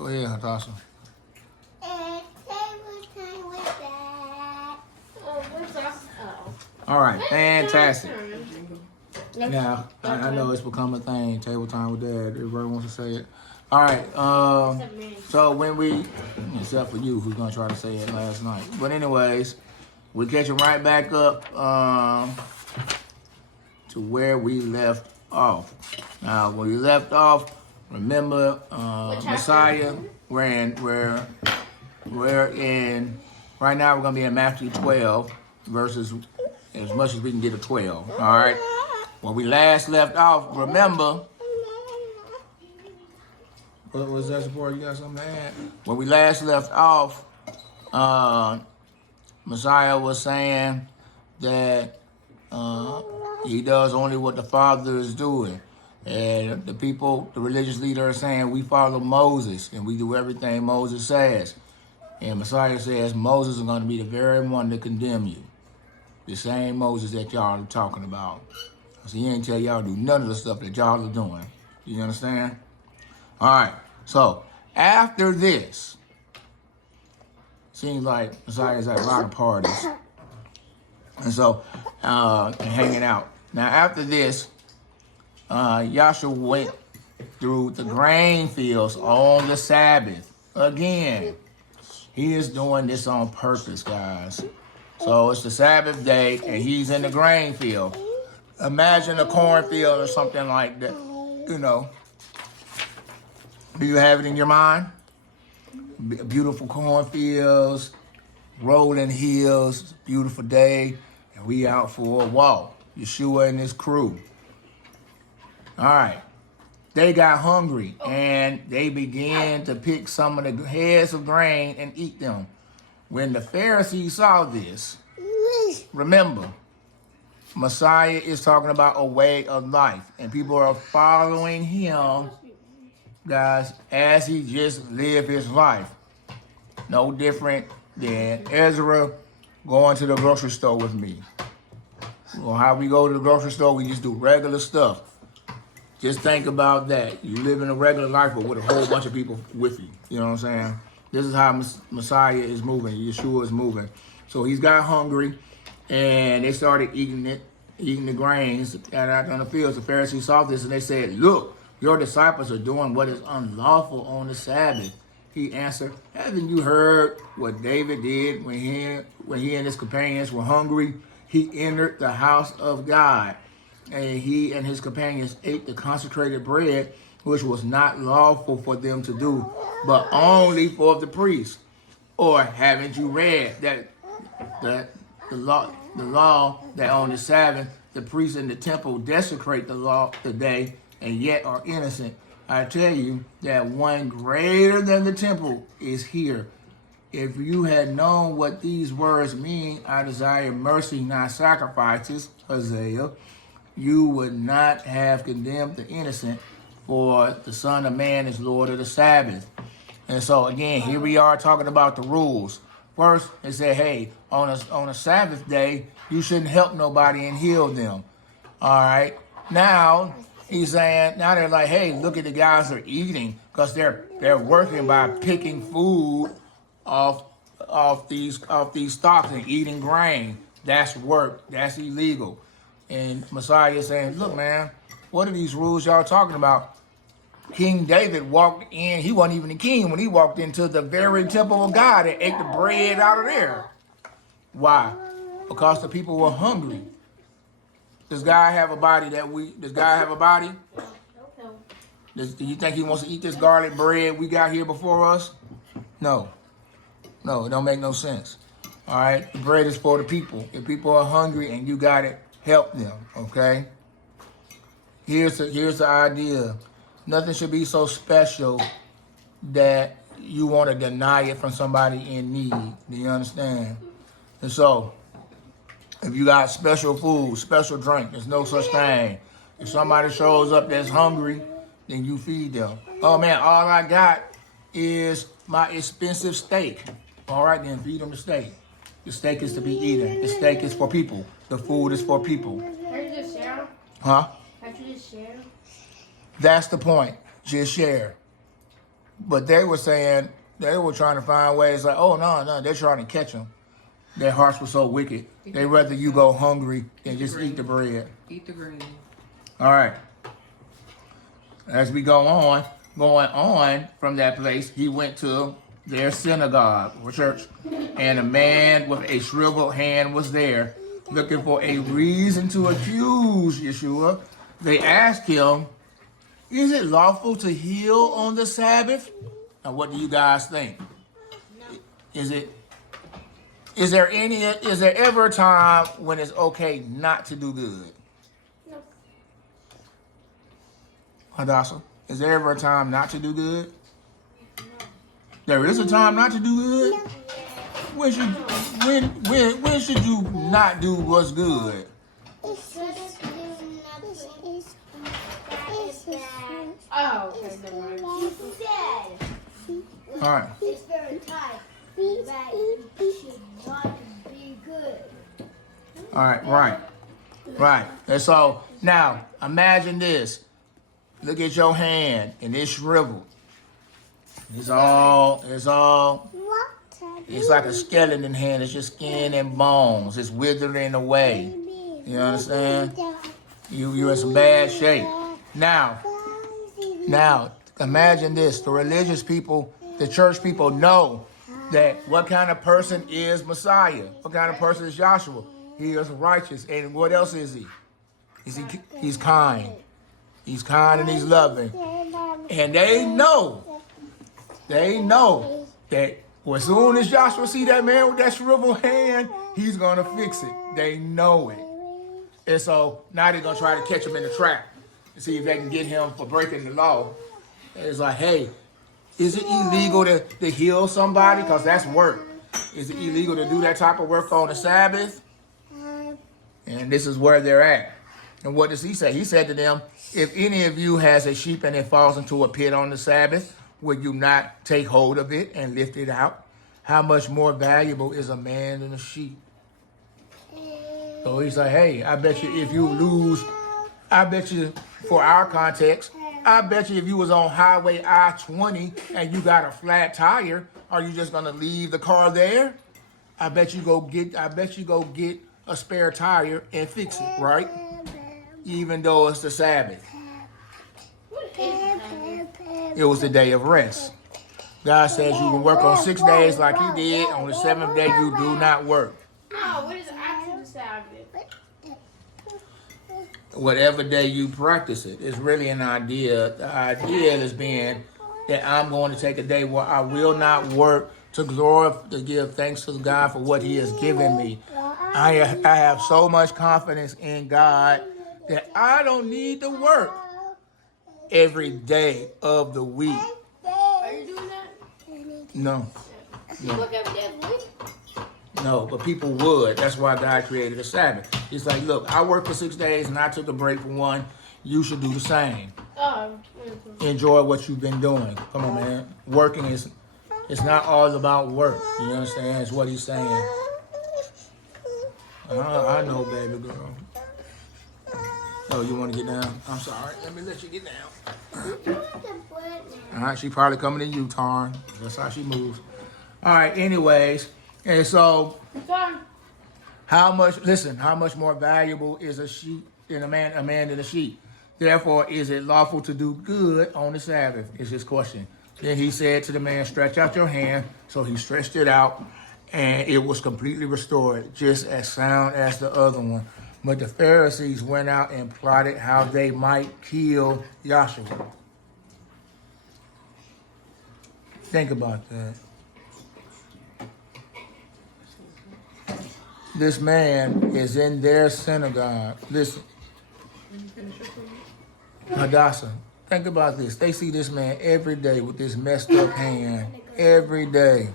Go ahead, Natasha. All right, fantastic. Now, I know it's become a thing, table time with Dad. Everybody wants to say it. All right, so when we, except for you, who's going to try to say it last night. But anyways, we catch it right back up to where we left off. Now, when we left off, remember, Messiah, we're in, right now we're going to be in Matthew 12, verses, as much as we can get to 12, all right? When we last left off, remember, what was that support? You got something to add? When we last left off, Messiah was saying that he does only what the Father is doing. And the people, the religious leader, are saying we follow Moses and we do everything Moses says. And Messiah says Moses is going to be the very one to condemn you. The same Moses that y'all are talking about. So he ain't tell y'all to do none of the stuff that y'all are doing. You understand? All right. So after this, seems like Messiah's at a lot of parties. And so, and hanging out. Now after this, Yahshua went through the grain fields on the Sabbath. Again, he is doing this on purpose, guys. So it's the Sabbath day, and he's in the grain field. Imagine a cornfield or something like that, you know. Do you have it in your mind? Beautiful cornfields, rolling hills, beautiful day, and we out for a walk. Yeshua and his crew. All right. They got hungry, and they began to pick some of the heads of grain and eat them. When the Pharisees saw this, remember, Messiah is talking about a way of life, and people are following him, guys, as he just lived his life. No different than Ezra going to the grocery store with me. Well, how we go to the grocery store, we just do regular stuff. Just think about that. You live in a regular life, but with a whole bunch of people with you. You know what I'm saying? This is how Messiah is moving. Yeshua is moving. So he's got hungry, and they started eating the grains out on the fields. The Pharisees saw this, and they said, "Look, your disciples are doing what is unlawful on the Sabbath." He answered, "Haven't you heard what David did when he and his companions were hungry? He entered the house of God, and he and his companions ate the consecrated bread, which was not lawful for them to do, but only for the priests. Or haven't you read that the law that on the Sabbath the priests in the temple desecrate the day and yet are innocent? I tell you that one greater than the temple is here. If you had known what these words mean, I desire mercy, not sacrifices, Hosea, you would not have condemned the innocent, for the Son of Man is Lord of the Sabbath." And so again, here we are talking about the rules. First, they said, hey, on a Sabbath day, you shouldn't help nobody and heal them. All right. Now he's saying, now they're like, hey, look at the guys that are eating, because they're working by picking food off these stalks and eating grain. That's work. That's illegal. And Messiah is saying, look, man, what are these rules y'all talking about? King David walked in. He wasn't even a king when he walked into the very temple of God and ate the bread out of there. Why? Because the people were hungry. Does God have a body does God have a body? Do you think he wants to eat this garlic bread we got here before us? No. No, it don't make no sense. All right? The bread is for the people. If people are hungry and you got it, help them, okay? Here's the idea. Nothing should be so special that you want to deny it from somebody in need. Do you understand? And so, if you got special food, special drink, there's no such thing. If somebody shows up that's hungry, then you feed them. Oh man, all I got is my expensive steak. All right, then feed them the steak. The steak is to be eaten. The steak is for people. The food is for people. Can you just share? Huh? Can you just share? That's the point. Just share. But they were saying, they were trying to find ways like, oh, no, they're trying to catch him. Their hearts were so wicked. They rather you go hungry than just eat the bread. Eat the green. All right. As we going on from that place, he went to their synagogue or church, and a man with a shriveled hand was there, looking for a reason to accuse Yeshua. They asked him, is it lawful to heal on the Sabbath? Now, what do you guys think? Is there ever a time when it's okay not to do good? No. Hadassah, is there ever a time not to do good? No. There is a time not to do good? No. When should you not do what's good? Oh, okay, never mind. He said, All right. it's very tight that you should not be good. All right, right. And so now imagine this. Look at your hand, and it's shriveled. It's like a skeleton hand. It's just skin and bones. It's withering away. You understand? You're in some bad shape. Now, imagine this. The religious people, the church people know that what kind of person is Messiah? What kind of person is Joshua? He is righteous. And what else is he? He's kind. He's kind and he's loving. And they know that as soon as Joshua see that man with that shriveled hand, he's going to fix it. They know it. And so now they're going to try to catch him in the trap and see if they can get him for breaking the law. And it's like, hey, is it illegal to heal somebody? Because that's work. Is it illegal to do that type of work on the Sabbath? And this is where they're at. And what does he say? He said to them, if any of you has a sheep and it falls into a pit on the Sabbath, will you not take hold of it and lift it out? How much more valuable is a man than a sheep? So he's like, hey, I bet you if you lose, I bet you, for our context, I bet you if you was on Highway I-20 and you got a flat tire, are you just gonna leave the car there? I bet you go get a spare tire and fix it, right? Even though it's the Sabbath. It was the day of rest. God says you can work on 6 days like he did. On the 7th day, you do not work. No, what is after the Sabbath? Whatever day you practice it. It's really an idea. The idea is being that I'm going to take a day where I will not work to give thanks to God for what he has given me. I have so much confidence in God that I don't need to work every day of the week. Are you doing that? No. You work every day of the week? No, but people would. That's why God created a Sabbath. It's like, look, I worked for 6 days and I took a break for one. You should do the same. Enjoy what you've been doing. Come on, man. Working it's not all about work. You understand? It's what he's saying. I know, baby girl. Oh, you want to get down? I'm sorry. Let me let you get down. All right, she probably coming to you, Tarn. That's how she moves. All right, anyways. And so, how much more valuable is a sheep than a man than a sheep? Therefore, is it lawful to do good on the Sabbath? Is his question. Then he said to the man, stretch out your hand. So he stretched it out, and it was completely restored, just as sound as the other one. But the Pharisees went out and plotted how they might kill Yahshua. Think about that. This man is in their synagogue. Listen. Hadassah, think about this. They see this man every day with this messed up hand. Every day.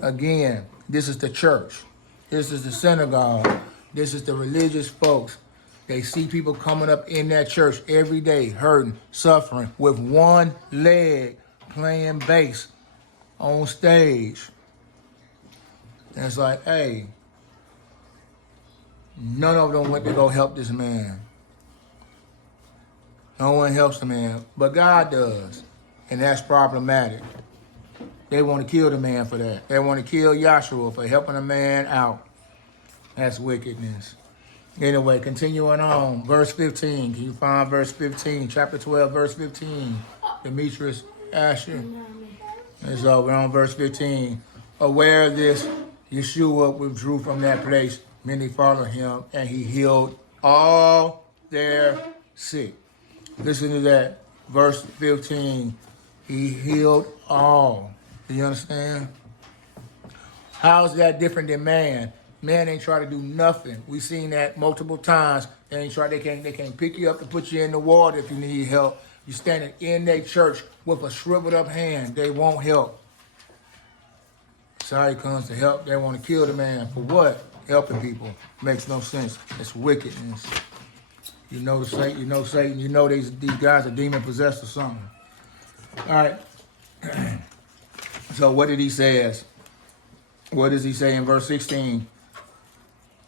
Again, this is the church. This is the synagogue. This is the religious folks. They see people coming up in that church every day, hurting, suffering, with one leg, playing bass on stage. And it's like, hey, none of them went to go help this man. No one helps the man, but God does. And that's problematic. They want to kill the man for that. They want to kill Yahshua for helping a man out. That's wickedness. Anyway, continuing on. Verse 15. Can you find verse 15? Chapter 12, verse 15. Demetrius Asher. And so we're on verse 15. Aware of this, Yeshua withdrew from that place. Many followed him, and he healed all their sick. Listen to that. Verse 15. He healed all. Do you understand? How is that different than man? Man ain't try to do nothing. We've seen that multiple times. They can't pick you up and put you in the water if you need help. You standing in their church with a shriveled up hand. They won't help. Sorry comes to help. They want to kill the man. For what? Helping people. Makes no sense. It's wickedness. You know Satan. You know these guys are demon possessed or something. All right. So what did he say? What does he say in verse 16?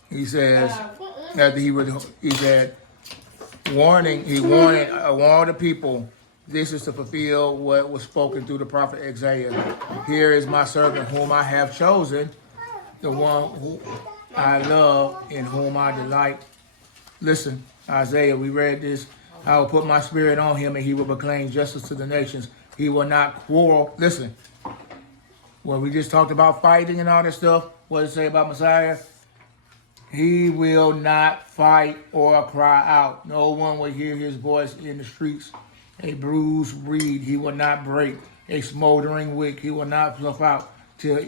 He says, after he said, warned the people, this is to fulfill what was spoken through the prophet Isaiah. Here is my servant whom I have chosen, the one who I love, in whom I delight. Listen, Isaiah, we read this. I will put my spirit on him, and he will proclaim justice to the nations. He will not quarrel. Listen, well, we just talked about fighting and all this stuff. What does it say about Messiah? He will not fight or cry out. No one will hear his voice in the streets. A bruised reed he will not break. A smoldering wick he will not pluck out till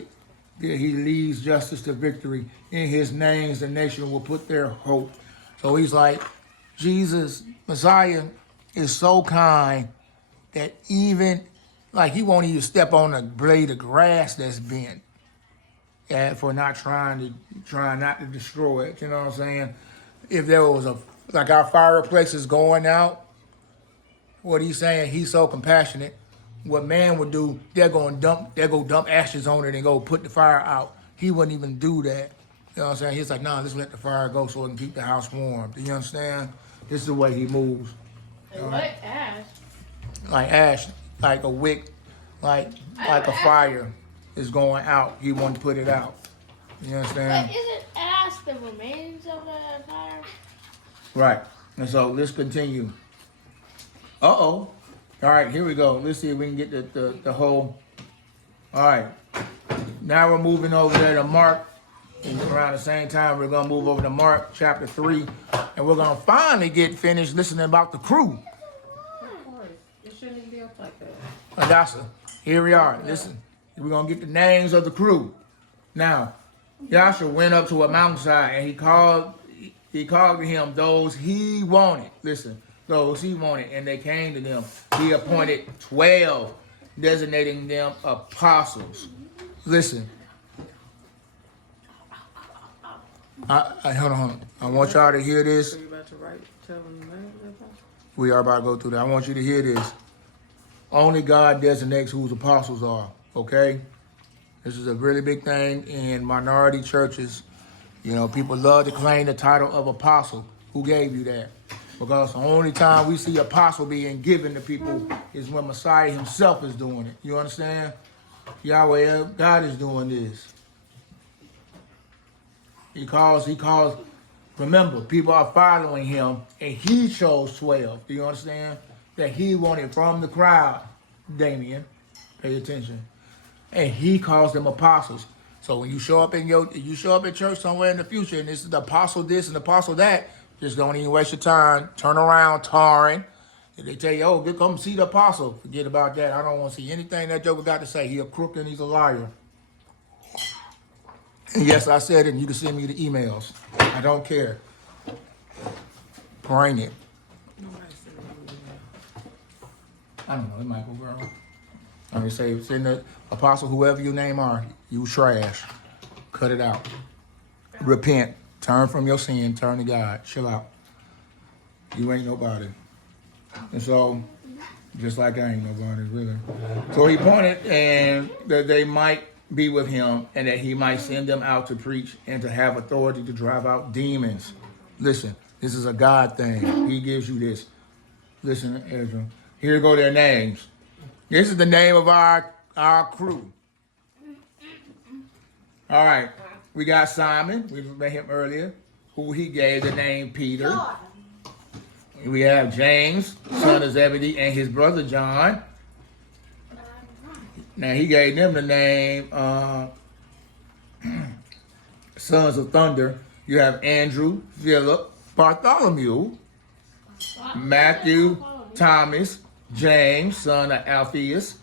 he leads justice to victory. In his names the nation will put their hope. So he's like, Jesus, Messiah, is so kind that even, like, he won't even step on a blade of grass that's bent. And for not trying not to destroy it, you know what I'm saying? If there was like our fireplace is going out, what he's saying, he's so compassionate. What man would do, they'll go dump ashes on it and go put the fire out. He wouldn't even do that. You know what I'm saying? He's like, nah, let's let the fire go so it can keep the house warm. Do you understand? This is the way he moves. Like ash? Like ash, like a wick, like a fire is going out. He won't put it out. You understand? But isn't ash the remains of the fire? Right. And so let's continue. Uh-oh. All right, here we go. Let's see if we can get the whole. All right. Now we're moving over there to Mark. And around the same time, we're going to move over to Mark chapter 3. And we're going to finally get finished listening about the crew. Of course. It shouldn't be up like that. Adasa, here we are. Listen, we're going to get the names of the crew. Now, Joshua went up to a mountainside and he called to him those he wanted. Listen, those he wanted, and they came to them. He appointed 12, designating them apostles. Listen. Hold on. I want y'all to hear this. So you about to tell them the names of them? We are about to go through that. I want you to hear this. Only God designates who the apostles are, okay? This is a really big thing in minority churches. You know, people love to claim the title of apostle. Who gave you that? Because the only time we see apostle being given to people is when Messiah himself is doing it. You understand? Yahweh, God is doing this. He calls, remember, people are following him, and he chose 12. Do you understand? That he wanted from the crowd, Damien, pay attention. And he calls them apostles. So when you show up at church somewhere in the future, and this is the apostle this and the apostle that, just don't even waste your time. Turn around, tarring. If they tell you, oh, come see the apostle, forget about that. I don't want to see anything that joker got to say. He a crook and he's a liar. And yes, I said it, and you can send me the emails. I don't care. Bring it. I don't know, it might go girl. I mean, send the apostle, whoever your name are, you trash. Cut it out. Repent. Turn from your sin. Turn to God. Chill out. You ain't nobody. And so, just like I ain't nobody, really. So he pointed, and that they might be with him, and that he might send them out to preach and to have authority to drive out demons. Listen, this is a God thing. He gives you this. Listen, Ezra. Here go their names. This is the name of our crew. All right. We got Simon. We met him earlier, who he gave the name Peter. We have James, son of Zebedee, and his brother John. Now he gave them the name Sons of Thunder. You have Andrew, Philip, Bartholomew, Matthew, Thomas, James, son of Alphaeus,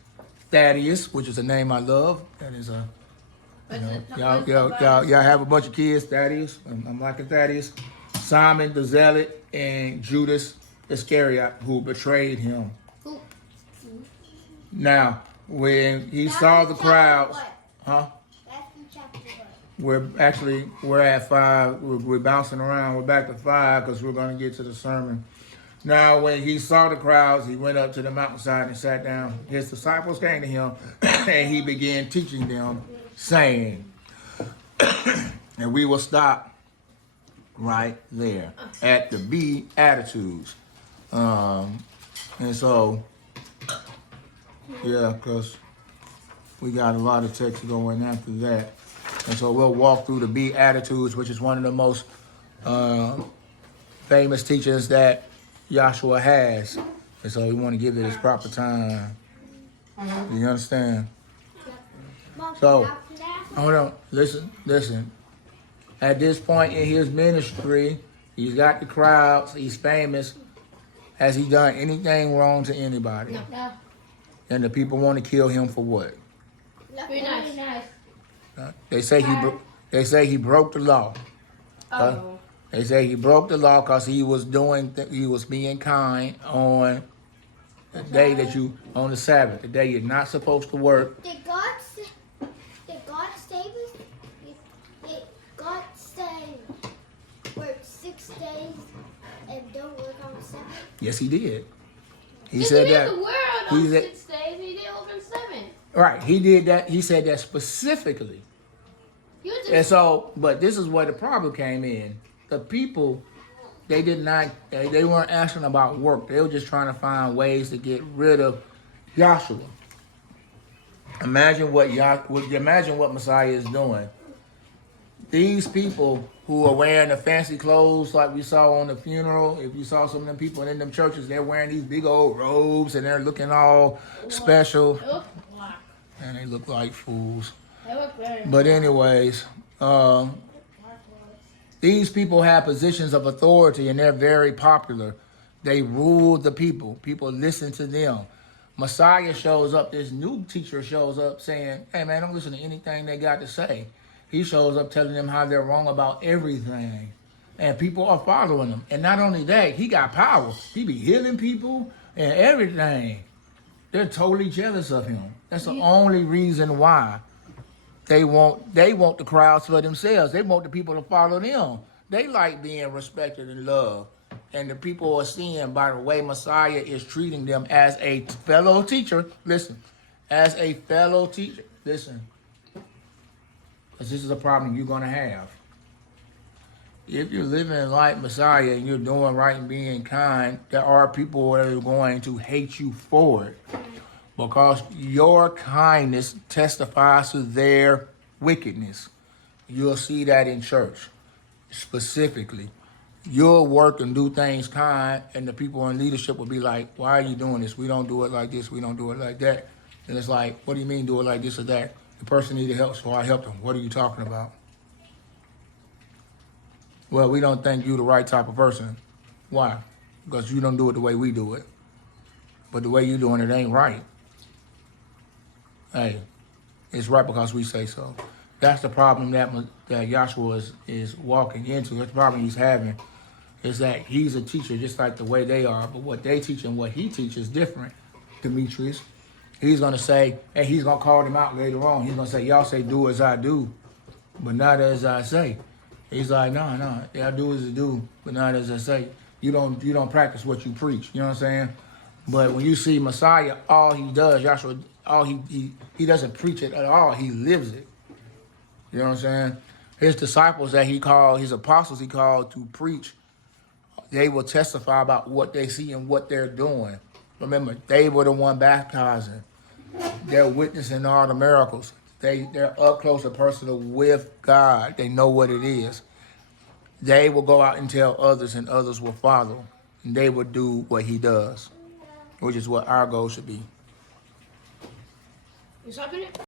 Thaddeus, which is a name I love. That is a, y'all have a bunch of kids, Thaddeus. I'm liking Thaddeus. Simon the Zealot and Judas Iscariot, who betrayed him. Now, when he saw the crowds, we're at 5. We're bouncing around. We're back to 5 because we're going to get to the sermon. Now, when he saw the crowds, he went up to the mountainside and sat down. His disciples came to him, and he began teaching them, saying, and we will stop right there at the Beatitudes. And so, yeah, because we got a lot of text going after that. And so we'll walk through the Beatitudes, which is one of the most famous teachings that Joshua has. And so we want to give it its proper time. You understand? So, hold on. Listen. At this point in his ministry, he's got the crowds. He's famous. Has he done anything wrong to anybody? No. And the people want to kill him for what? Very nice. They say he broke the law. They say he broke the law because he was being kind on the day on the Sabbath, the day you're not supposed to work. Did God save us? Did God say work 6 days and don't work on the 7th? Yes, he did. He said that. The world on 6 days, he did open 7. Right, he did that. He said that specifically. And so, but this is where the problem came in. The people, they weren't asking about work. They were just trying to find ways to get rid of Joshua. Imagine what Messiah is doing. These people who are wearing the fancy clothes like we saw on the funeral, if you saw some of them people in them churches, they're wearing these big old robes and they're looking all special. And they look like fools. But anyways, these people have positions of authority and they're very popular. They rule the people. People listen to them. Messiah shows up, this new teacher shows up saying, hey man, don't listen to anything they got to say. He shows up telling them how they're wrong about everything. And people are following him. And not only that, he got power. He be healing people and everything. They're totally jealous of him. That's the only reason why they want the crowds for themselves. They want the people to follow them. They like being respected and loved. And the people are seeing by the way Messiah is treating them as a fellow teacher. Listen, as a fellow teacher. Listen. Because this is a problem you're going to have. If you're living like Messiah and you're doing right and being kind, there are people that are going to hate you for it. Because your kindness testifies to their wickedness. You'll see that in church, specifically. You'll work and do things kind, and the people in leadership will be like, why are you doing this? We don't do it like this. We don't do it like that. And it's like, what do you mean do it like this or that? The person needed help, so I helped them. What are you talking about? Well, we don't think you're the right type of person. Why? Because you don't do it the way we do it. But the way you're doing it ain't right. Hey, it's right because we say so. That's the problem that Joshua is walking into. That's the problem he's having. Is that he's a teacher just like the way they are, but what they teach and what he teaches is different, Demetrius. He's going to say, and he's going to call them out later on. He's going to say, y'all say do as I do, but not as I say. He's like, no, y'all do as I do, but not as I say. You don't practice what you preach. You know what I'm saying? But when you see Messiah, all he does, Joshua, he doesn't preach it at all. He lives it. You know what I'm saying? His disciples that he called, his apostles he called to preach, they will testify about what they see and what they're doing. Remember, they were the one baptizing. they're witnessing all the miracles. They're up close and personal with God. They know what it is. They will go out and tell others, and others will follow. And they will do what he does, which is what our goal should be. You stopping it?